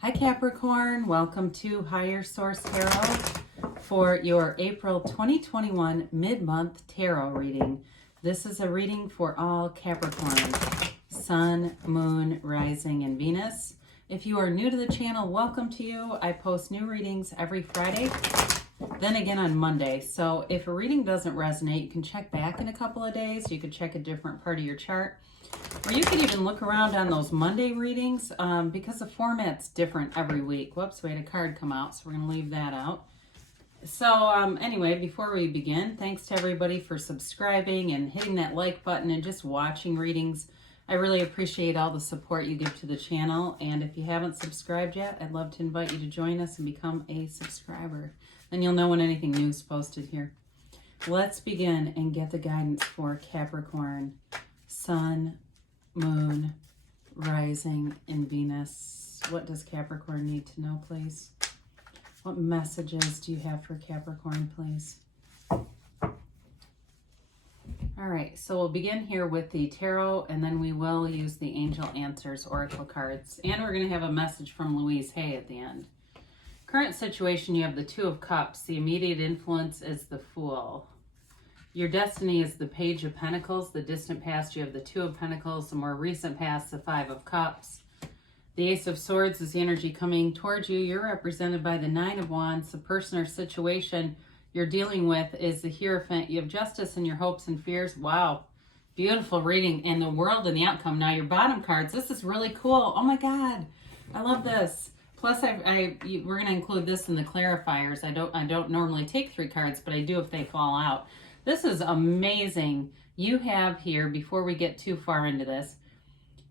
Hi Capricorn, welcome to Higher Source Tarot for your April 2021 mid-month tarot reading. This is a reading for all Capricorn, Sun, Moon, Rising, and Venus. If you are new to the channel, welcome to you. I post new readings every Friday, then again on Monday. So if a reading doesn't resonate, you can check back in a couple of days. You could check a different part of your chart. Or you could even look around on those Monday readings because the format's different every week. Whoops, we had a card come out, so we're going to leave that out. So anyway, before we begin, thanks to everybody for subscribing and hitting that like button and just watching readings. I really appreciate all the support you give to the channel. And if you haven't subscribed yet, I'd love to invite you to join us and become a subscriber. Then you'll know when anything new is posted here. Let's begin and get the guidance for Capricorn, Sun, Moon, Rising, and Venus. What does Capricorn need to know, please? What messages do you have for Capricorn, please? All right, so we'll begin here with the tarot, and then we will use the Angel Answers Oracle cards. And we're going to have a message from Louise Hay at the end. Current situation, you have the Two of Cups. The immediate influence is the Fool. Your destiny is the Page of Pentacles. The distant past, you have the Two of Pentacles. The more recent past, the Five of Cups. The Ace of Swords is the energy coming towards you. You're represented by the Nine of Wands. The person or situation you're dealing with is the Hierophant. You have justice in your hopes and fears. Wow. Beautiful reading. And the world and the outcome. Now your bottom cards. This is really cool. Oh my God. I love this. Plus, we're going to include this in the clarifiers. I don't normally take 3 cards, but I do if they fall out. This is amazing. You have here, before we get too far into this,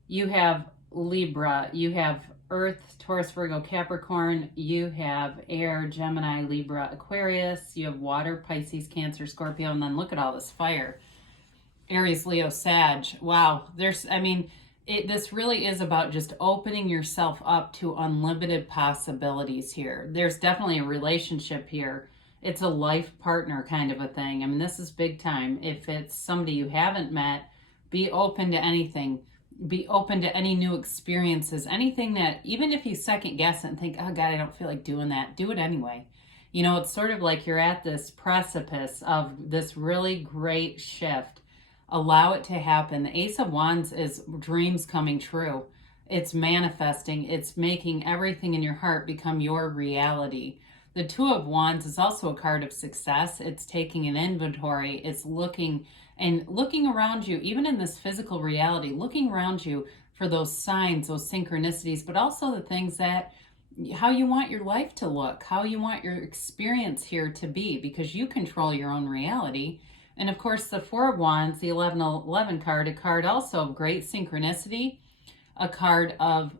you have Libra, you have Earth, Taurus, Virgo, Capricorn, you have Air, Gemini, Libra, Aquarius, you have Water, Pisces, Cancer, Scorpio, and then look at all this fire. Aries, Leo, Sag. Wow. This really is about just opening yourself up to unlimited possibilities here. There's definitely a relationship here. It's a life partner kind of a thing. I mean, this is big time. If it's somebody you haven't met, be open to anything. Be open to any new experiences. Anything that, even if you second guess it and think, oh God, I don't feel like doing that, do it anyway. You know, it's sort of like you're at this precipice of this really great shift. Allow it to happen. The Ace of Wands is dreams coming true. It's manifesting. It's making everything in your heart become your reality. The Two of Wands is also a card of success. It's taking an inventory. It's looking around you, even in this physical reality, looking around you for those signs, those synchronicities, but also the things that, how you want your life to look, how you want your experience here to be, because you control your own reality. And of course, the Four of Wands, the 1111 card, a card also of great synchronicity, a card of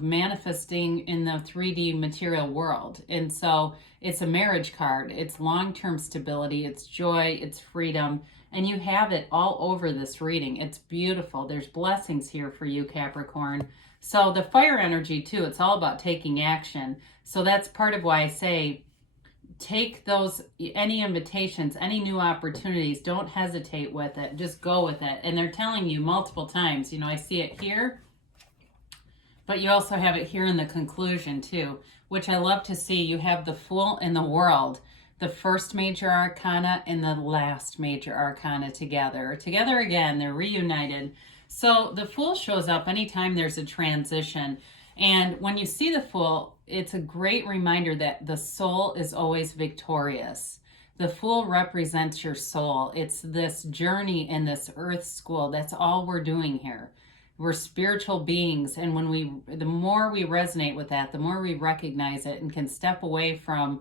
manifesting in the 3D material world. And so it's a marriage card. It's long-term stability. It's joy. It's freedom. And you have it all over this reading. It's beautiful. There's blessings here for you, Capricorn. So the fire energy too, it's all about taking action. So that's part of why I say, take any invitations, any new opportunities, don't hesitate with it. Just go with it. And they're telling you multiple times, you know, I see it here, but you also have it here in the conclusion too, which I love to see. You have the Fool and the World, the first major arcana and the last major arcana together. Together again, they're reunited. So the Fool shows up anytime there's a transition. And when you see the Fool, it's a great reminder that the soul is always victorious. The Fool represents your soul. It's this journey in this earth school. That's all we're doing here. We're spiritual beings, and the more we resonate with that, the more we recognize it and can step away from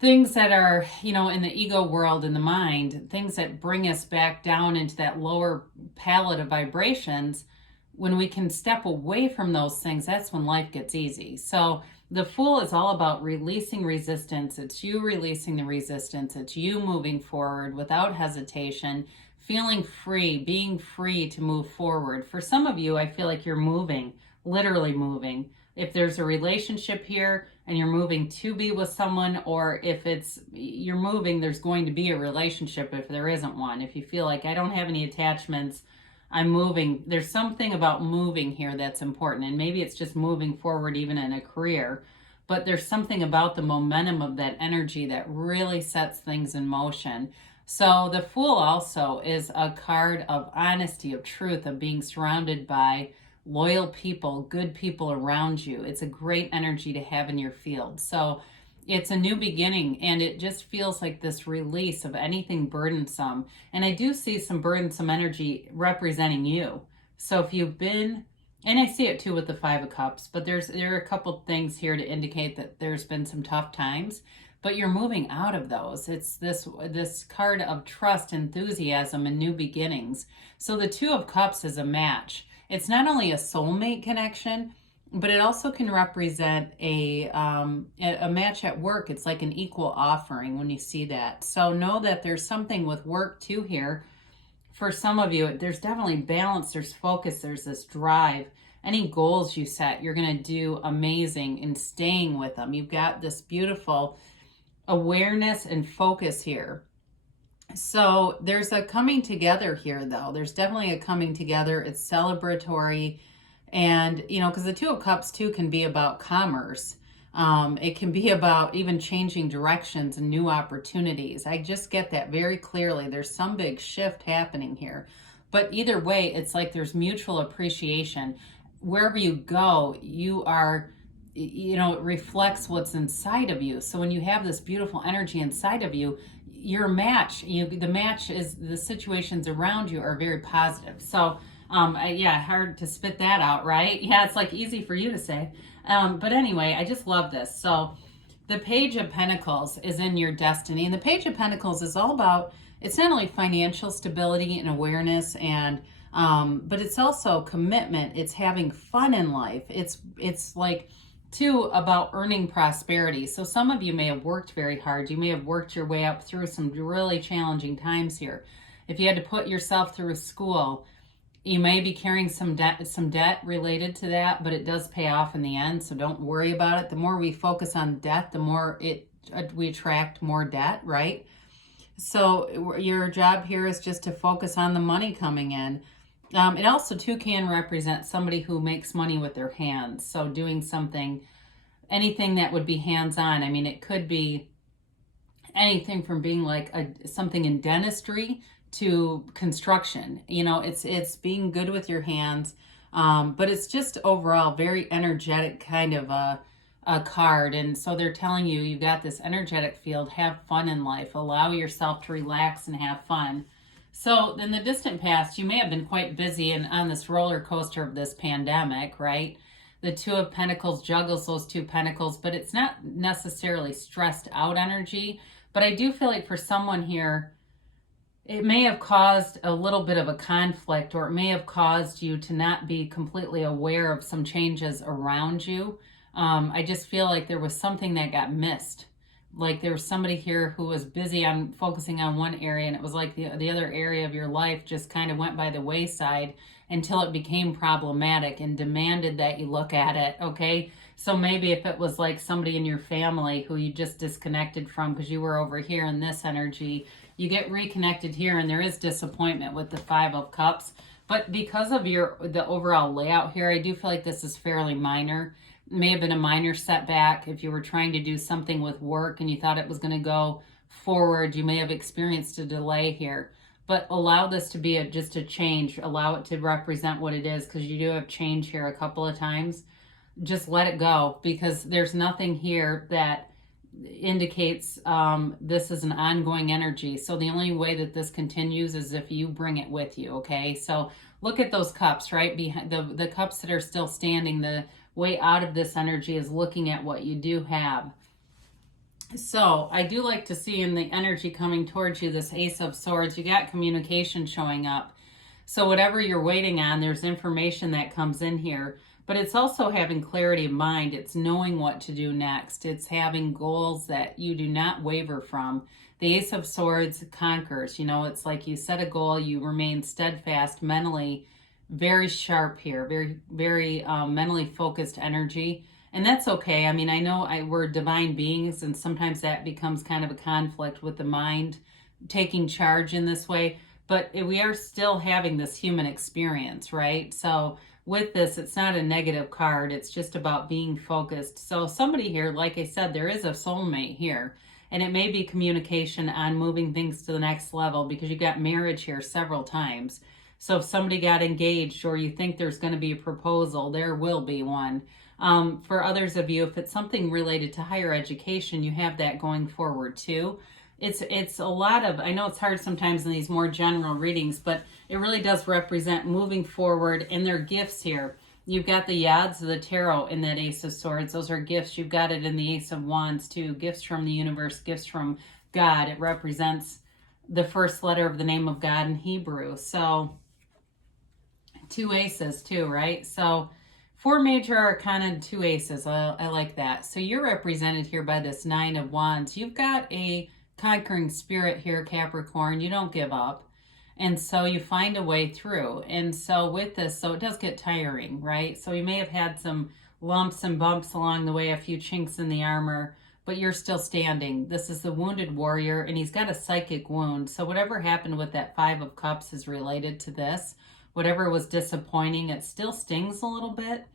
things that are, you know, in the ego world, in the mind, things that bring us back down into that lower palette of vibrations. When we can step away from those things, that's when life gets easy. So the Fool is all about releasing resistance. It's you releasing the resistance. It's you moving forward without hesitation, feeling free, being free to move forward. For some of you, I feel like you're moving, literally moving. If there's a relationship here and you're moving to be with someone, or if you're moving, there's going to be a relationship if there isn't one. If you feel like, I don't have any attachments, I'm moving. There's something about moving here that's important. And maybe it's just moving forward even in a career. But there's something about the momentum of that energy that really sets things in motion. So the Fool also is a card of honesty, of truth, of being surrounded by loyal people, good people around you. It's a great energy to have in your field. So it's a new beginning, and it just feels like this release of anything burdensome. And I do see some burdensome energy representing you. So if you've been, and I see it too with the Five of Cups, but there are a couple things here to indicate that there's been some tough times, but you're moving out of those. It's this card of trust, enthusiasm, and new beginnings. So the Two of Cups is a match. It's not only a soulmate connection, but it also can represent a match at work. It's like an equal offering when you see that. So know that there's something with work too here. For some of you, there's definitely balance, there's focus, there's this drive. Any goals you set, you're going to do amazing in staying with them. You've got this beautiful awareness and focus here. So there's a coming together here, though. There's definitely a coming together. It's celebratory. And, you know, because the Two of Cups, too, can be about commerce. It can be about even changing directions and new opportunities. I just get that very clearly. There's some big shift happening here. But either way, it's like there's mutual appreciation. Wherever you go, you are, you know, it reflects what's inside of you. So when you have this beautiful energy inside of you, your match, the match is, the situations around you are very positive. So, yeah, hard to spit that out, right? Yeah, it's like easy for you to say. But anyway, I just love this. So the Page of Pentacles is in your destiny. And the Page of Pentacles is all about, it's not only financial stability and awareness, and but it's also commitment. It's having fun in life. It's like, too, about earning prosperity. So some of you may have worked very hard. You may have worked your way up through some really challenging times here. If you had to put yourself through school, you may be carrying some debt related to that, but it does pay off in the end, so don't worry about it. The more we focus on debt, the more we attract more debt, right? So your job here is just to focus on the money coming in. It also, too, can represent somebody who makes money with their hands. So doing something, anything that would be hands-on. I mean, it could be anything from being like something in dentistry to construction. You know, it's being good with your hands. But it's just overall very energetic kind of a card. And so they're telling you, you've got this energetic field, have fun in life, allow yourself to relax and have fun. So in the distant past, you may have been quite busy and on this roller coaster of this pandemic, right? The Two of Pentacles juggles those two pentacles, but it's not necessarily stressed out energy. But I do feel like for someone here, it may have caused a little bit of a conflict, or it may have caused you to not be completely aware of some changes around you. I just feel like there was something that got missed. Like there was somebody here who was busy on focusing on one area, and it was like the other area of your life just kind of went by the wayside until it became problematic and demanded that you look at it, okay? So maybe if it was like somebody in your family who you just disconnected from because you were over here in this energy, you get reconnected here, and there is disappointment with the Five of Cups. But because of the overall layout here, I do feel like this is fairly minor. It may have been a minor setback. If you were trying to do something with work and you thought it was going to go forward, you may have experienced a delay here. But allow this to be just a change. Allow it to represent what it is, because you do have change here a couple of times. Just let it go, because there's nothing here that indicates this is an ongoing energy. So the only way that this continues is if you bring it with you, okay? So look at those cups, right? Behind the cups that are still standing, the way out of this energy is looking at what you do have. So I do like to see in the energy coming towards you, this Ace of Swords, you got communication showing up. So whatever you're waiting on, there's information that comes in here. But it's also having clarity of mind. It's knowing what to do next. It's having goals that you do not waver from. The Ace of Swords conquers. You know, it's like you set a goal, you remain steadfast, mentally very sharp here, very, very mentally focused energy. And that's okay. I mean, I know we're divine beings, and sometimes that becomes kind of a conflict with the mind taking charge in this way. but we are still having this human experience, right? So with this, it's not a negative card. It's just about being focused. So somebody here, like I said, there is a soulmate here. And it may be communication on moving things to the next level, because you got marriage here several times. So if somebody got engaged, or you think there's going to be a proposal, there will be one. For others of you, if it's something related to higher education, you have that going forward too. It's a lot of, I know it's hard sometimes in these more general readings, but it really does represent moving forward. And their gifts here. You've got the Yads of the Tarot in that Ace of Swords. Those are gifts. You've got it in the Ace of Wands too. Gifts from the universe, gifts from God. It represents the first letter of the name of God in Hebrew. So 2 aces too, right? So 4 major arcana, 2 aces. I like that. So you're represented here by this 9 of Wands. You've got a conquering spirit here, Capricorn. You don't give up. And so you find a way through. And so with this, so it does get tiring, right? So you may have had some lumps and bumps along the way, a few chinks in the armor, but you're still standing. This is the wounded warrior, and he's got a psychic wound. So whatever happened with that 5 of Cups is related to this. Whatever was disappointing, it still stings a little bit.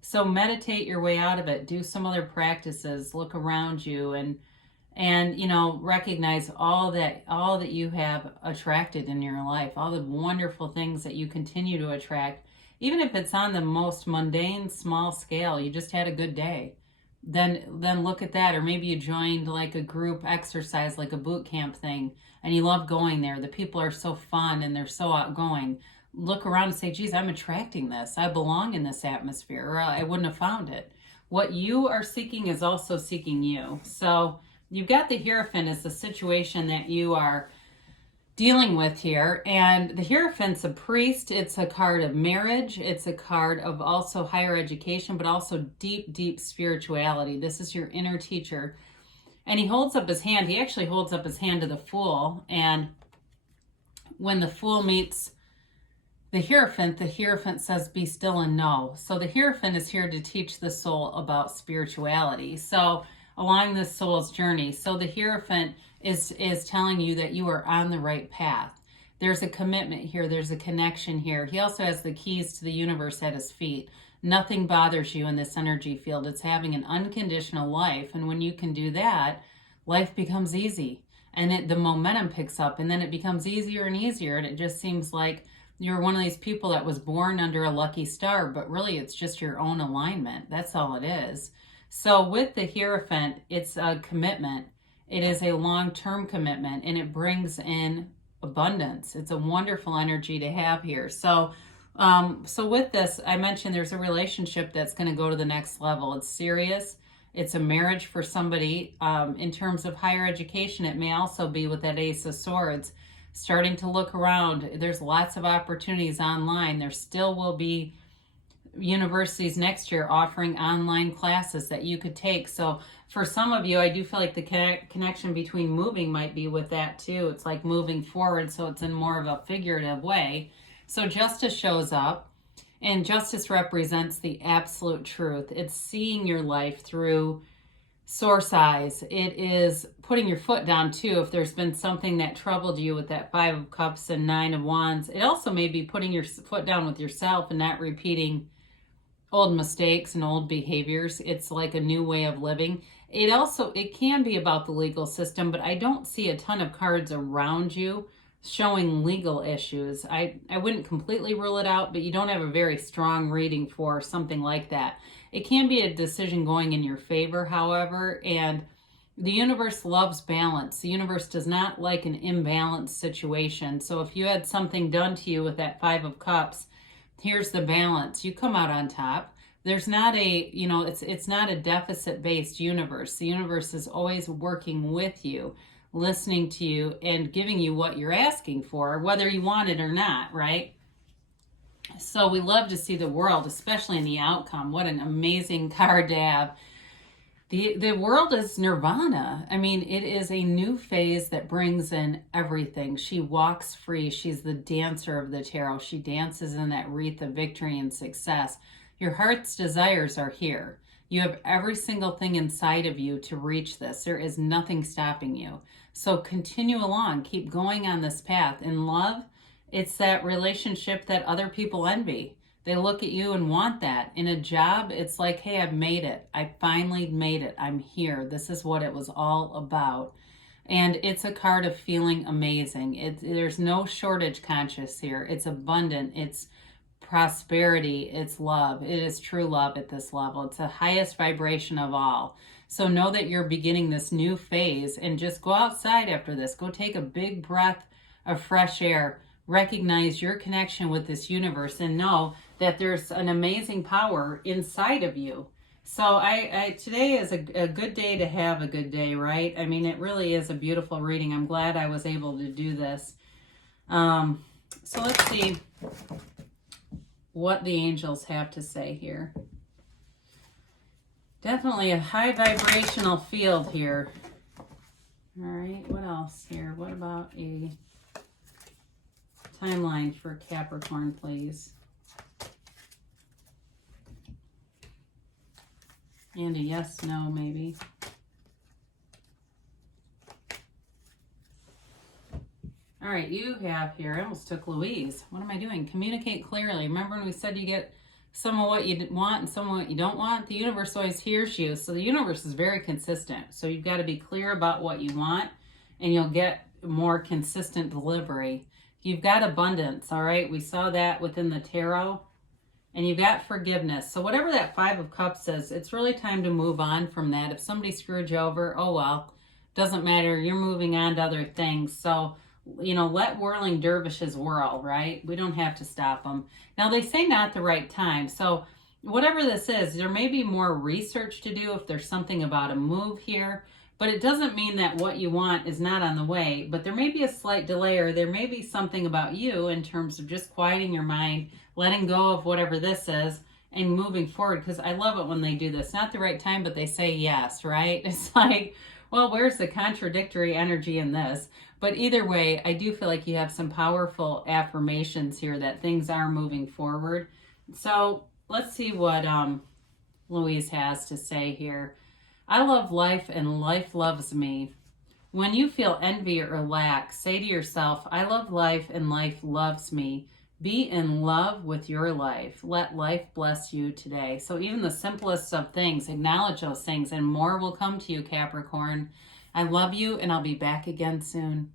So meditate your way out of it. Do some other practices. Look around you and you know, recognize all that you have attracted in your life, all the wonderful things that you continue to attract, even if it's on the most mundane, small scale. You just had a good day. Then look at that. Or maybe you joined like a group exercise, like a boot camp thing, and you love going there. The people are so fun and they're so outgoing. Look around and say, geez, I'm attracting this. I belong in this atmosphere, or I wouldn't have found it. What you are seeking is also seeking you. So you've got the Hierophant as the situation that you are dealing with here. And the Hierophant's a priest. It's a card of marriage. It's a card of also higher education, but also deep, deep spirituality. This is your inner teacher. And he holds up his hand. He actually holds up his hand to the Fool. And when the Fool meets the Hierophant says, be still and know. So the Hierophant is here to teach the soul about spirituality. So along this soul's journey. So the Hierophant is telling you that you are on the right path. There's a commitment here. There's a connection here. He also has the keys to the universe at his feet. Nothing bothers you in this energy field. It's having an unconditional life. And when you can do that, life becomes easy. And the momentum picks up. And then it becomes easier and easier. And it just seems like you're one of these people that was born under a lucky star. But really, it's just your own alignment. That's all it is. So with the Hierophant, it's a commitment. It is a long-term commitment, and it brings in abundance. It's a wonderful energy to have here. So with this, I mentioned there's a relationship that's going to go to the next level. It's serious. It's a marriage for somebody. In terms of higher education, it may also be with that Ace of Swords. Starting to look around. There's lots of opportunities online. There still will be universities next year offering online classes that you could take. So for some of you, I do feel like the connection between moving might be with that too. It's like moving forward, so it's in more of a figurative way. So justice shows up, and justice represents the absolute truth. It's seeing your life through source eyes. It is putting your foot down too if there's been something that troubled you with that 5 of Cups and 9 of Wands. It also may be putting your foot down with yourself and not repeating old mistakes and old behaviors. It's like a new way of living. It can be about the legal system, but I don't see a ton of cards around you showing legal issues. I wouldn't completely rule it out, but you don't have a very strong reading for something like that. It can be a decision going in your favor, however, and the universe loves balance. The universe does not like an imbalanced situation. So if you had something done to you with that 5 of Cups, here's the balance. You come out on top. There's not it's not a deficit-based universe. The universe is always working with you, listening to you, and giving you what you're asking for, whether you want it or not, right? So we love to see the world, especially in the outcome. What an amazing card to have. The world is nirvana. I mean, it is a new phase that brings in everything. She walks free. She's the dancer of the tarot. She dances in that wreath of victory and success. Your heart's desires are here. You have every single thing inside of you to reach this. There is nothing stopping you. So continue along. Keep going on this path. In love, It's that relationship that other people envy. They look at you and want that. In a job, it's like, hey, I've made it. I finally made it. I'm here. This is what it was all about. And it's a card of feeling amazing. There's no shortage conscious here. It's abundant. It's prosperity. It's love. It is true love at this level. It's the highest vibration of all. So know that you're beginning this new phase, and just go outside after this. Go take a big breath of fresh air. Recognize your connection with this universe and know that there's an amazing power inside of you. So today is a good day to have a good day, right? I mean, it really is a beautiful reading. I'm glad I was able to do this. So let's see what the angels have to say here. Definitely a high vibrational field here. All right, what else here? What about a timeline for Capricorn, please? And a yes, no, maybe. All right, you have here, I almost took Louise. What am I doing? Communicate clearly. Remember when we said you get some of what you want and some of what you don't want? The universe always hears you. So the universe is very consistent. So you've got to be clear about what you want, and you'll get more consistent delivery. You've got abundance, all right? We saw that within the tarot. And you've got forgiveness. So whatever that Five of Cups is, it's really time to move on from that. If somebody screwed you over, oh well, doesn't matter. You're moving on to other things. So, you know, let whirling dervishes whirl, right? We don't have to stop them. Now, they say not the right time. So whatever this is, there may be more research to do if there's something about a move here. But it doesn't mean that what you want is not on the way. But there may be a slight delay, or there may be something about you in terms of just quieting your mind, letting go of whatever this is, and moving forward. Because I love it when they do this. Not the right time, but they say yes, right? It's like, well, where's the contradictory energy in this? But either way, I do feel like you have some powerful affirmations here that things are moving forward. So let's see what Louise has to say here. I love life and life loves me. When you feel envy or lack, say to yourself, I love life and life loves me. Be in love with your life. Let life bless you today. So even the simplest of things, acknowledge those things, and more will come to you, Capricorn. I love you, and I'll be back again soon.